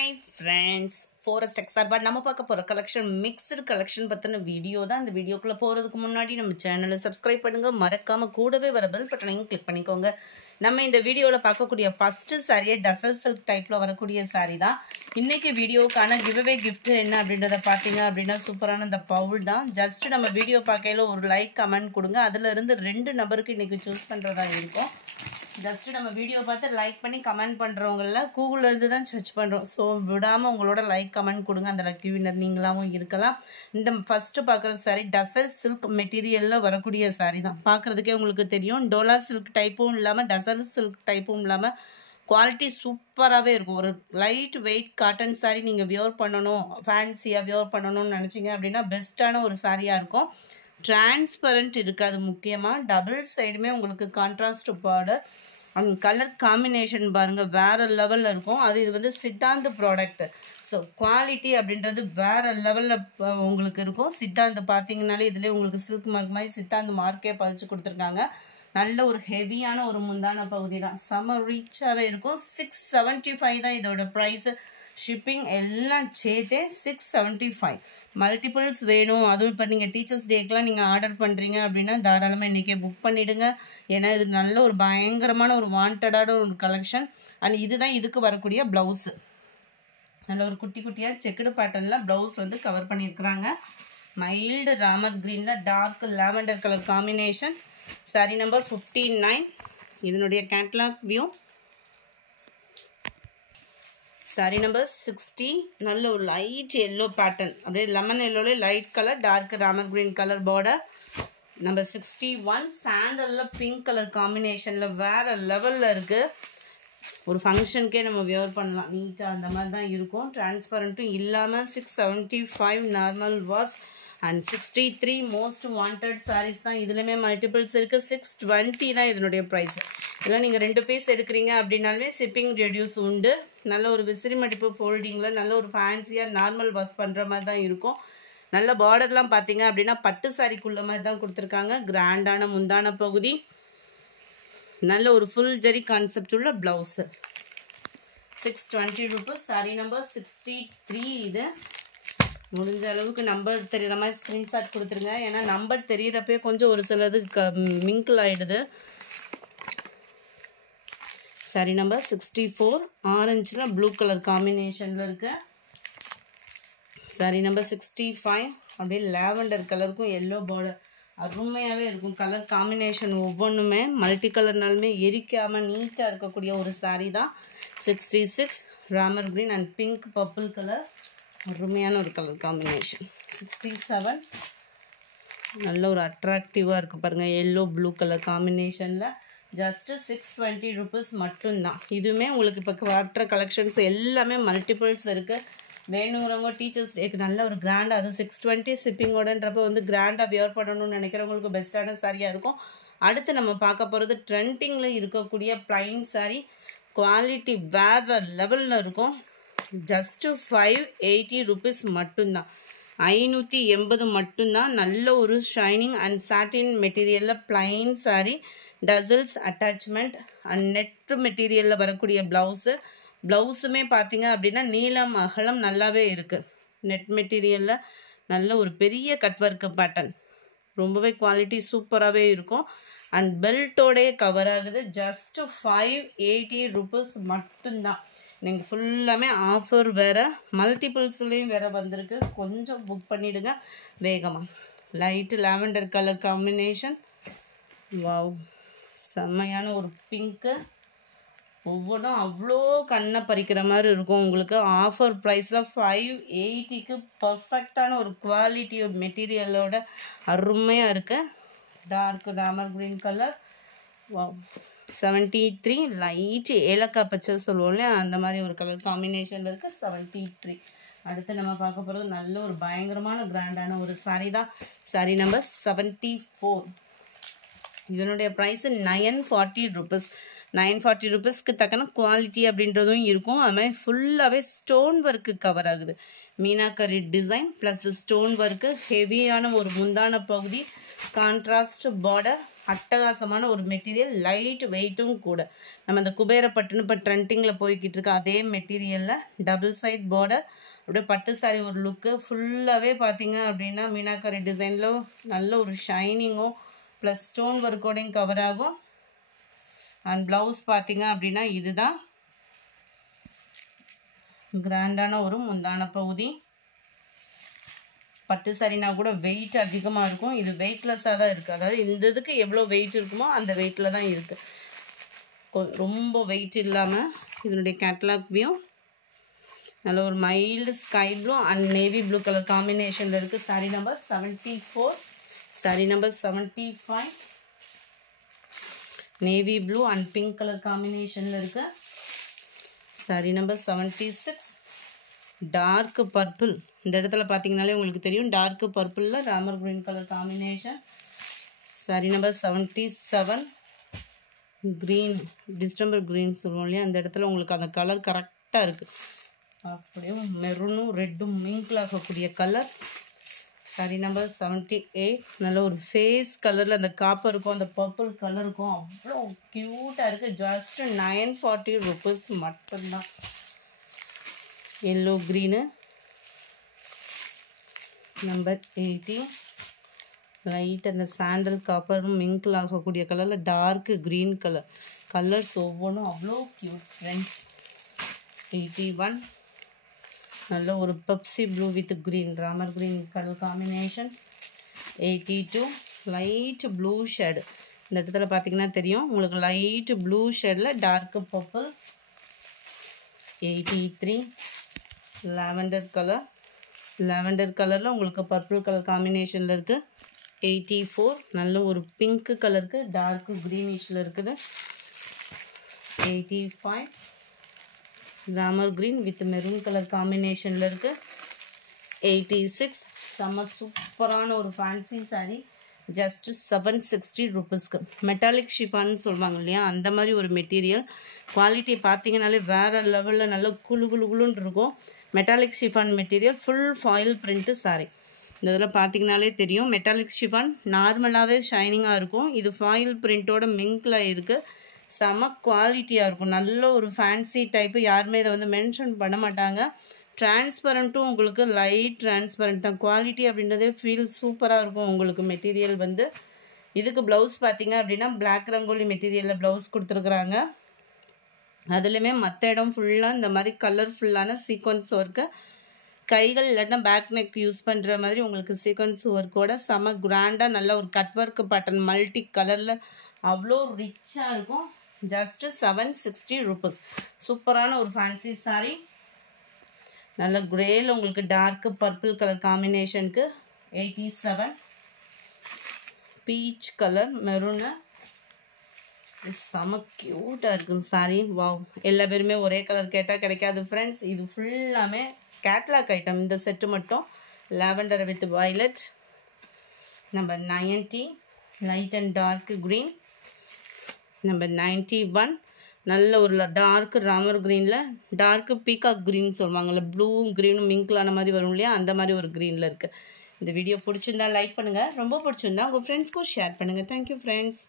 Hi friends, Forest XR but நம்ம பார்க்க போற collection mixed collection பத்தின வீடியோ தான். இந்த வீடியோக்குள்ள போறதுக்கு முன்னாடி நம்ம சேனலை சப்ஸ்கிரைப் பண்ணுங்க, மறக்காம கூடவே வர பெல் பட்டனையும் கிளிக் பண்ணிக்கோங்க. நம்ம இந்த வீடியோல பார்க்கக்கூடிய ஃபர்ஸ்ட் saree டசர் சில்க் டைப்ல வரக்கூடிய saree தான். இன்னைக்கு வீடியோக்கான giveaway gift என்ன அப்படின்றத பாத்தீங்க அப்படினா சூப்பரான இந்த பவுல் தான். ஜஸ்ட் நம்ம வீடியோ பார்க்கையில ஒரு லைக் கமெண்ட் கொடுங்க. அதுல இருந்து 2 நபருக்கு இன்னைக்கு चूஸ் பண்றதா இருக்கும். ஜஸ்ட் நம்ம வீடியோ பார்த்து லைக் பண்ணி கமெண்ட் பண்றவங்கள கூகுள்ல இருந்து தான் சர்ச் பண்றோம். சோ விடாம உங்களோட லைக் கமெண்ட் கொடுங்க, அந்த லக்கி வின்னர் நீங்களாவும் இருக்கலாம். இந்த ஃபர்ஸ்ட் பார்க்குற saree டசர் சில்க் மெட்டீரியல்ல வரக்கூடிய saree தான். பார்க்கிறதுக்கே உங்களுக்கு தெரியும், டோலா சில்க் டைப்பும் இல்லாம டசர் சில்க் டைப்பும் இல்லாம குவாலிட்டி சூப்பராகவே இருக்கும். ஒரு லைட் வெயிட் காட்டன் saree நீங்க வியர் பண்ணணும், ஃபேன்சியா வியர் பண்ணணும்னு நினைச்சீங்க அப்படின்னா பெஸ்ட்டான ஒரு சாரியா இருக்கும். டிரான்ஸ்பரண்ட் இருக்காது, முக்கியமா டபுள் சைடுமே உங்களுக்கு contrast border and colour combination பாருங்க வேற லெவல்ல இருக்கும். அது இது வந்து சித்தாந்த் ப்ராடக்ட். ஸோ குவாலிட்டி அப்படின்றது வேற லெவல்ல உங்களுக்கு இருக்கும். சித்தாந்த் பார்த்தீங்கன்னாலே இதுலேயே உங்களுக்கு சில்க் மார்க் மாதிரி சித்தாந்த் மார்க்கே பதிச்சு கொடுத்துருக்காங்க. நல்ல ஒரு ஹெவியான ஒரு முந்தான பகுதி தான், செம ரீச்சாகவே இருக்கும். 675 தான் இதோட ப்ரைஸ். ஷிப்பிங் எல்லாம் சேர்த்தே 675. மல்டிபிள்ஸ் வேணும், அதுவும் இப்போ நீங்கள் டீச்சர்ஸ் டேக்கெலாம் நீங்கள் ஆர்டர் பண்ணுறீங்க அப்படின்னா தாராளமாக இன்றைக்கே புக் பண்ணிவிடுங்க. ஏன்னா இது நல்ல ஒரு பயங்கரமான ஒரு வாண்டடான ஒரு கலெக்ஷன். அண்ட் இதுதான் இதுக்கு வரக்கூடிய ப்ளவுஸு. நல்ல ஒரு குட்டி குட்டியாக செக்குடு பேட்டர்னில் ப்ளவுஸ் வந்து கவர் பண்ணியிருக்கிறாங்க. மைல்டு ராமர் க்ரீனில் dark lavender colour combination. Sari number 59. இதனுடைய கேட்லாக் வியூ. சாரி நம்பர் 60. நல்ல ஒரு லைட் எல்லோ பேட்டர்ன், அப்படியே லெமன் எல்லோல light colour dark Ramar green colour border. Number 61 சாண்டல்ல பிங்க் கலர் காம்பினேஷன்ல வேற லெவல்ல இருக்கு. ஒரு ஃபங்க்ஷனுக்கே நம்ம வியர் பண்ணலாம், நீட்டா அந்த மாதிரி தான் இருக்கும். டிரான்ஸ்பரண்ட்டும் இல்லாம 675 normal wash. And 63 most wanted saris தான். இதுலயுமே மல்டிபிள்ஸ் இருக்கு. 620 தான் இதனுடைய ப்ரைஸ். இதெல்லாம் நீங்கள் 2 பீஸ் எடுக்கிறீங்க அப்படின்னாலுமே ஷிப்பிங் ரெடியூஸ் உண்டு. நல்ல ஒரு விசிறி மடிப்பு ஃபோல்டிங்கில் நல்ல ஒரு ஃபேன்சியாக நார்மல் வாஷ் பண்ணுற மாதிரி தான் இருக்கும். நல்ல பார்டர்லாம் பார்த்தீங்க அப்படின்னா பட்டு சாரிக்குள்ள மாதிரி தான் கொடுத்துருக்காங்க. கிராண்டான முந்தான பகுதி, நல்ல ஒரு ஃபுல் ஜரி கான்செப்ட் உள்ள ப்ளவுஸு. 620 ரூபீஸ். Sorry number 63. இது முடிஞ்ச அளவுக்கு நம்பர் தெரிகிற மாதிரி ஸ்க்ரீன்ஷாட் கொடுத்துருங்க. ஏன்னா நம்பர் தெரிகிறப்பே கொஞ்சம் ஒரு சிலது மிங்கிள் ஆகிடுது. சாரி நம்பர் 64 ஆரஞ்சில் ப்ளூ கலர் காம்பினேஷனில் இருக்கு. சாரி நம்பர் 65 அப்படியே லாவெண்டர் கலருக்கும் எல்லோ பார்டர் அருமையாகவே இருக்கும். கலர் காம்பினேஷன் ஒவ்வொன்றுமே மல்டி கலர்னாலுமே எரிக்காமல் நீட்டாக இருக்கக்கூடிய ஒரு சாரீ தான். 66 Ramar green and pink purple colour, அருமையான ஒரு கலர் காம்பினேஷன். 67 நல்ல ஒரு அட்ராக்டிவாக இருக்குது பாருங்கள், எல்லோ ப்ளூ கலர் காம்பினேஷனில். ஜஸ்ட் 620 ரூபீஸ் மட்டும்தான். இதுவுமே உங்களுக்கு இப்போ காட்டுற கலெக்ஷன்ஸ் எல்லாமே மல்டிபிள்ஸ் இருக்குது. வேணுங்கிறவங்க டீச்சர்ஸ் டேக்கு நல்ல ஒரு கிராண்டாக, அதுவும் 620 ஷிப்பிங்கோடன்றப்போ வந்து கிராண்டாக வியர் பண்ணணும்னு நினைக்கிறவங்களுக்கு பெஸ்ட்டான சாரியாக இருக்கும். அடுத்து நம்ம பார்க்க போகிறது ட்ரெண்டிங்கில் இருக்கக்கூடிய பிளைன் சாரீ. குவாலிட்டி வேறு லெவலில் இருக்கும். ஜஸ்ட்டு 580 ரூபீஸ் மட்டும்தான், 580 மட்டும்தான். நல்ல ஒரு ஷைனிங் அண்ட் சாட்டின் மெட்டீரியலில் plain sari, tassels attachment and net மெட்டீரியலில் வரக்கூடிய ப்ளவுஸு. ப்ளவுஸுமே பார்த்தீங்க அப்படின்னா நீளம் அகலம் நல்லாவே இருக்குது. நெட் மெட்டீரியலில் நல்ல ஒரு பெரிய கட் ஒர்க்கு பேட்டர்ன், ரொம்பவே குவாலிட்டி சூப்பராகவே இருக்கும். அண்ட் பெல்ட்டோடையே கவர் ஆகுது. ஜஸ்ட்டு 580 ரூபீஸ் மட்டும்தான். நீங்கள் ஃபுல்லாமே ஆஃபர் வேறு, மல்டிபிள்ஸ்லேயும் வேறு வந்திருக்கு. கொஞ்சம் புக் பண்ணிவிடுங்க வேகமாக. Light lavender colour combination. Wow, செம்மையான ஒரு பிங்க்கு. ஒவ்வொன்றும் அவ்வளோ கண்ணை பறிக்கிற மாதிரி இருக்கும். உங்களுக்கு ஆஃபர் ப்ரைஸில் 580க்கு பர்ஃபெக்டான ஒரு குவாலிட்டி மெட்டீரியலோட அருமையாக இருக்குது. Dark Ramar green colour. Wow, 73 light ஏலக்காய் பச்சை சொல்லுவோம் இல்லையா, அந்த மாதிரி ஒரு கலர் காம்பினேஷனில் இருக்குது. 73. அடுத்து நம்ம பார்க்க போகிறது நல்ல ஒரு பயங்கரமான கிராண்டான ஒரு சாரீ தான். சாரீ நம்பர் 74. இதனுடைய ப்ரைஸு 940 ரூபீஸ். 940 ரூபீஸ்க்கு தக்கன குவாலிட்டி அப்படின்றதும் இருக்கும். அது மாதிரி ஃபுல்லாகவே ஸ்டோன் ஒர்க்கு கவர் ஆகுது. Meenakari design plus stone work, ஹெவியான ஒரு முந்தான பகுதி, கான்ட்ராஸ்ட் பார்டர் அட்டகாசமான ஒரு மெட்டீரியல், லைட் வெயிட்டும் கூட. நம்ம அந்த குபேரப்பட்டுன்னு இப்போ ட்ரெண்டிங்கில் போய்கிட்டு இருக்க அதே மெட்டீரியலில் டபுள் சைட் பார்டர், அப்படியே பட்டு சாரி ஒரு லுக்கு. ஃபுல்லாகவே பார்த்தீங்க அப்படின்னா மீனாக்கரி டிசைனில் நல்ல ஒரு ஷைனிங்கும் ப்ளஸ் ஸ்டோன் ஒர்க்கோடையும் கவர் ஆகும். அண்ட் ப்ளவுஸ் பார்த்தீங்க அப்படின்னா இதுதான் கிராண்டான ஒரு முந்தான பகுதி. பட்டு சாரினா கூட வெயிட் அதிகமாக இருக்கும், இது வெயிட்லெஸ்ஸாக தான் இருக்குது. அதாவது இந்த இதுக்கு எவ்வளோ வெயிட் இருக்குமோ அந்த வெயிட்டில் தான் இருக்குது, ரொம்ப வெயிட் இல்லாமல். இதனுடைய கேட்லாக் வியூ நல்ல ஒரு mild sky blue and navy blue colour காம்பினேஷனில் இருக்குது. Sari number 74, sari number 75 navy blue and pink colour காம்பினேஷனில் இருக்குது. Sari number 76 dark purple. இந்த இடத்துல பார்த்தீங்கனாலே உங்களுக்கு தெரியும் டார்க் பர்பிளில் Ramar green colour combination. Sari number 77 green, distemper green சொல்லுவோம் இல்லையா, அந்த இடத்துல உங்களுக்கு அந்த கலர் கரெக்டாக இருக்குது. அப்படியே மெரூனும் ரெட்டும் மிங்கிள் ஆகக்கூடிய கலர். சாரி நம்பர் 78 நல்ல ஒரு ஃபேஸ் கலரில் அந்த காப்பருக்கும் அந்த பர்பிள் கலருக்கும் அவ்வளோ க்யூட்டாக இருக்குது. ஜஸ்ட் 940 rupees மட்டும்தான். Yellow green. நம்பர் 80 லைட் அந்த சாண்டல் காப்பரும் மிங்கிள் ஆகக்கூடிய கலரில் டார்க் க்ரீன் கலர். கலர்ஸ் ஒவ்வொன்றும் அவ்வளோ க்யூட் ஃப்ரெண்ட்ஸ். 81 நல்ல ஒரு Pepsi blue with green, Ramar green colour combination. 82 light blue shade. இந்த இடத்துல பார்த்தீங்கன்னா தெரியும் உங்களுக்கு லைட் ப்ளூ ஷேடில் dark purple. 83 lavender colour, lavender கலரில் உங்களுக்கு பர்பிள் கலர் காம்பினேஷனில் இருக்குது. 84 நல்ல ஒரு பிங்க் கலருக்கு டார்க் க்ரீனிஷில் இருக்குது. 85 Ramar green with maroon colour காம்பினேஷனில் இருக்குது. 86 செம்ம சூப்பரான ஒரு ஃபேன்சி சாரீ, ஜஸ்ட் 760 rupeesக்கு. மெட்டாலிக் ஷிஃபான்னு சொல்லுவாங்க இல்லையா, அந்த மாதிரி ஒரு மெட்டீரியல். குவாலிட்டி பார்த்தீங்கனாலே வேறு லெவலில் நல்ல குழு குழு குழுன்னு இருக்கும். Metallic chiffon material, full foil print sari. இந்த இதில் பார்த்தீங்கனாலே தெரியும் மெட்டாலிக் ஷிஃபான் நார்மலாகவே ஷைனிங்காக இருக்கும், இது ஃபாயில் பிரிண்ட்டோட மிங்கில் இருக்குது. செம குவாலிட்டியாக இருக்கும், நல்ல ஒரு ஃபேன்சி டைப்பு. யாருமே இதை வந்து மென்ஷன் பண்ண மாட்டாங்க. டிரான்ஸ்பரண்ட்டும் உங்களுக்கு லைட் டிரான்ஸ்பரண்ட் தான். குவாலிட்டி அப்படின்றதே ஃபீல் சூப்பராக இருக்கும் உங்களுக்கு. மெட்டீரியல் வந்து இதுக்கு ப்ளவுஸ் பார்த்தீங்க அப்படின்னா பிளாக் ரங்கோலி மெட்டீரியலில் ப்ளவுஸ் கொடுத்துருக்குறாங்க. அதுலேயுமே மற்ற இடம் ஃபுல்லாக இந்த மாதிரி கலர்ஃபுல்லான சீக்வன்ஸ் ஒர்க்கு, கைகள் இல்லாட்டினா பேக் நெக் யூஸ் பண்ணுற மாதிரி உங்களுக்கு சீக்வன்ஸ் ஒர்க்கோட செம கிராண்டாக நல்ல ஒரு கட் ஒர்க் பேட்டர்ன் மல்டி கலரில் அவ்வளோ ரிச்சாக இருக்கும். Just 760 rupees. சூப்பரான ஒரு ஃபேன்சி சாரீ. நல்ல கிரேயில் உங்களுக்கு டார்க் பர்பிள் கலர் காம்பினேஷனுக்கு. 87 பீச் கலர் மெரூனு, செம க்யூட்டாக இருக்கும் சாரீ. வாவ், எல்லா பேருமே ஒரே கலர் கேட்டால் கிடைக்காது ஃப்ரெண்ட்ஸ். இது ஃபுல்லாமே கேட்லாக் ஐட்டம். இந்த செட்டு மட்டும் lavender with violet. Number 90 light and dark green. Number 91 நல்ல ஒரு டார்க் ராமர் க்ரீனில் டார்க் பீகாக் க்ரீன் சொல்லுவாங்கள்ல, ப்ளூ க்ரீனும் மிங்கிளான மாதிரி வரும் இல்லையா, அந்த மாதிரி ஒரு க்ரீனில் இருக்குது. இந்த வீடியோ பிடிச்சிருந்தா லைக் பண்ணுங்கள், ரொம்ப பிடிச்சிருந்தா உங்கள் ஃப்ரெண்ட்ஸ்க்கும் ஷேர் பண்ணுங்கள். Thank you friends.